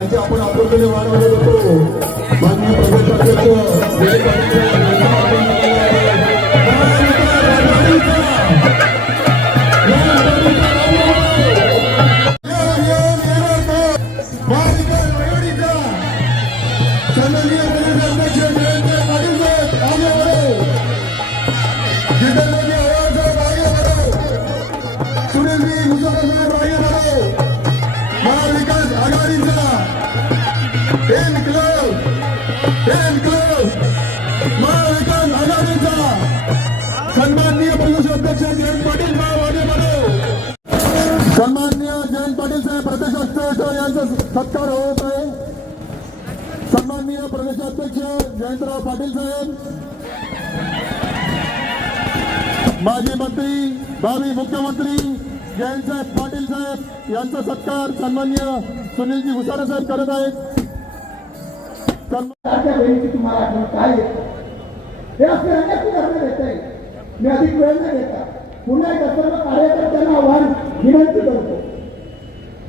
त्याची आपण आपुलकीने वाट बघत होतो माननीय प्रदेशाध्यक्ष विजय पाटील यांचा सत्कार होत आहे. सन्माननीय प्रदेशाध्यक्ष जयंतराव पाटील साहेब. माजी मंत्री भावी मुख्यमंत्री जयंतसाहेब पाटील साहेब यांचा सत्कार सन्माननीय सुनीलजी भुसारे साहेब करत आहेत. तुम्हाला आठवण काय येते हे असे अनेक उदाहरणं देता येईल मी अधिक वेळ न देता पुन्हा एकदा सर्व कार्यकर्त्यांना आव्हान विनंती करतो.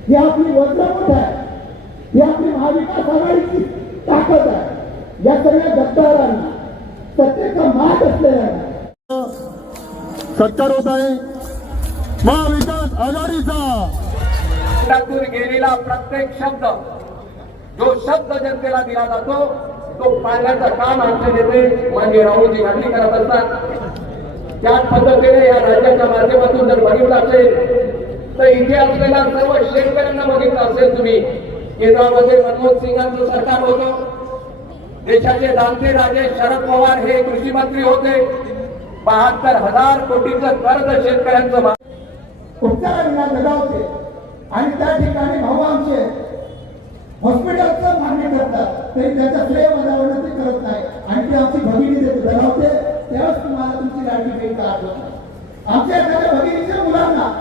ही आपली वज्रमूठ आहे. ही आपली महाविकास आघाडीची ताकद आहे. या सगळ्या गद्दारांना सत्तेचा मात असलेल्यांना. सत्कार होत आहे. महाविकास आघाडीचा. त्यातून गेलेला प्रत्येक शब्द जो शब्द जनतेला दिला जातो तो पाळण्याचं काम आमचे नेते माननीय राहुलजी गांधी करत असतात. त्याच पद्धतीने या राज्याच्या माध्यमातून जर बघितलं असेल तर इथे असलेल्या सर्व शेतकऱ्यांना बघितलं असेल तुम्ही. केंद्रामध्ये मनमोहन सिंगांचं सरकार होतं. देशाचे दानते राजे शरद पवार हे कृषी मंत्री होते. बहात्तर हजार कोटीचं कर्ज शेतकऱ्यांचं मा- उपचारांना दगावते आणि त्या ठिकाणी भाऊ आमचे हॉस्पिटलचं मागणी करतात. तरी त्याचा श्रेय मजावणं ते करत नाही आणि ती आमची भगिनी देते दगावते त्यावेळेस तुम्हाला तुमची लाडकी बहीण का आठवत नाही आमच्या एखाद्या भगिनीच्या मुलांना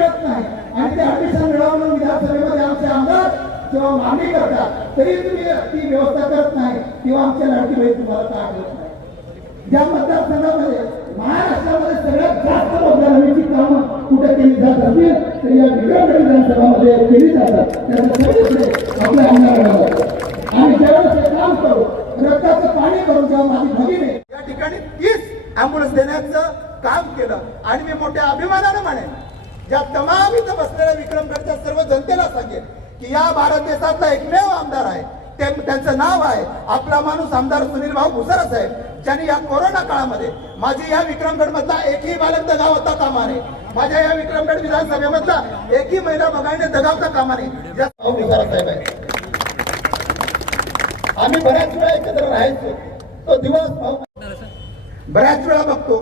ऍडमिशन मिळत नाही. आणि ते ऍडमिशन मिळवणं विधानसभेमध्ये आमचे आमदार जेव्हा मागणी करतात तरी तुम्ही ती व्यवस्था करत नाही किंवा आमच्या लाडकी बहीण तुम्हाला का नाही. या मतदारसंघामध्ये महाराष्ट्रामध्ये सगळ्यात जास्त रोजगाराची कामं कुठे केली जात असतील तर या विक्रमगड विधानसभामध्ये केली जातात. त्याचं सगळीकडे आपले आमदार राहतात. आणि ज्यावेळेस हे काम करू रक्ताचं पाणी करून जेव्हा माझी भगिनी या ठिकाणी तीस अँब्युलन्स देण्याचं काम केलं आणि मी मोठ्या अभिमानानं म्हणेन या तमाम इथं बसलेल्या विक्रमगडच्या सर्व जनतेला सांगेन की या भारत देशातला एकमेव आमदार आहे. त्यांचं नाव आहे आपला माणूस आमदार सुनील भाऊ भुसारा साहेब ज्यांनी या कोरोना काळामध्ये माझी या विक्रमगड मधला एकही बालक दगाव होता कामा नये. माझ्या या विक्रमगड विधानसभेमधला एकही महिला बघायने दगावता कामा नये. या भाऊ भुसारा साहेब आहे आम्ही बऱ्याच वेळा एकत्र राहायचो. तो दिवस बऱ्याच वेळा बघतो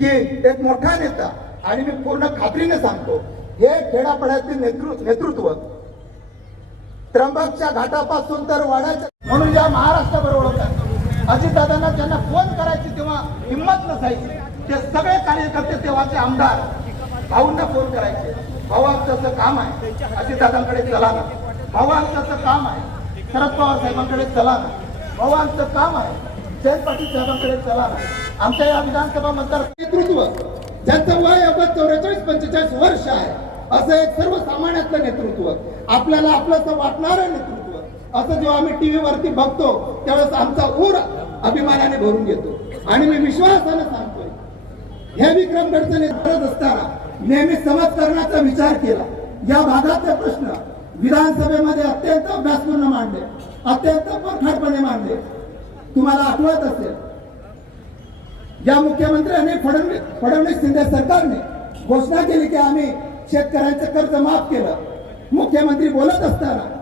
की एक मोठा नेता आणि मी पूर्ण खात्रीने सांगतो हे खेडापाड्यातील नेतृत्व नेतृत्व त्र्यंबकच्या घाटापासून तर वाड्याच्या म्हणून या महाराष्ट्राबरोबर ओळखतात. अजितदादांना ज्यांना फोन करायची तेव्हा हिंमत नसायची ते सगळे कार्यकर्ते तेव्हाचे आमदार भाऊंना फोन करायचे. भाऊ आमचं काम आहे. अजितदादांकडे चला ना. भाऊ आमचं काम आहे. शरद पवार साहेबांकडे चला ना. भाऊ आमचं काम आहे. जयंत पाटील साहेबांकडे चला ना. आमच्या या विधानसभा मतदार नेतृत्व ज्यांचं वय अगदी चौवेचाळीस पंचेचाळीस वर्ष आहे असं एक सर्वसामान्यातलं नेतृत्व. आपल्याला आपलं वाटणारं नेतृत्व. असं जेव्हा आम्ही टीव्ही वरती बघतो त्यावेळेस आमचा ऊर अभिमानाने भरून घेतो. आणि मी विश्वासानं सांगतोय हे विक्रमगडचं नेतृत्व असताना नेहमी समाजकारणाचा विचार केला. या भागातले प्रश्न विधानसभेमध्ये अत्यंत अभ्यासपूर्ण मांडले अत्यंत परखाडपणे मांडले. तुम्हाला आठवत असेल या मुख्यमंत्र्यांनी फडणवीस फडणवीस शिंदे सरकारने घोषणा केली की आम्ही शेतकऱ्यांचं कर्ज माफ केलं. मुख्यमंत्री बोलत असताना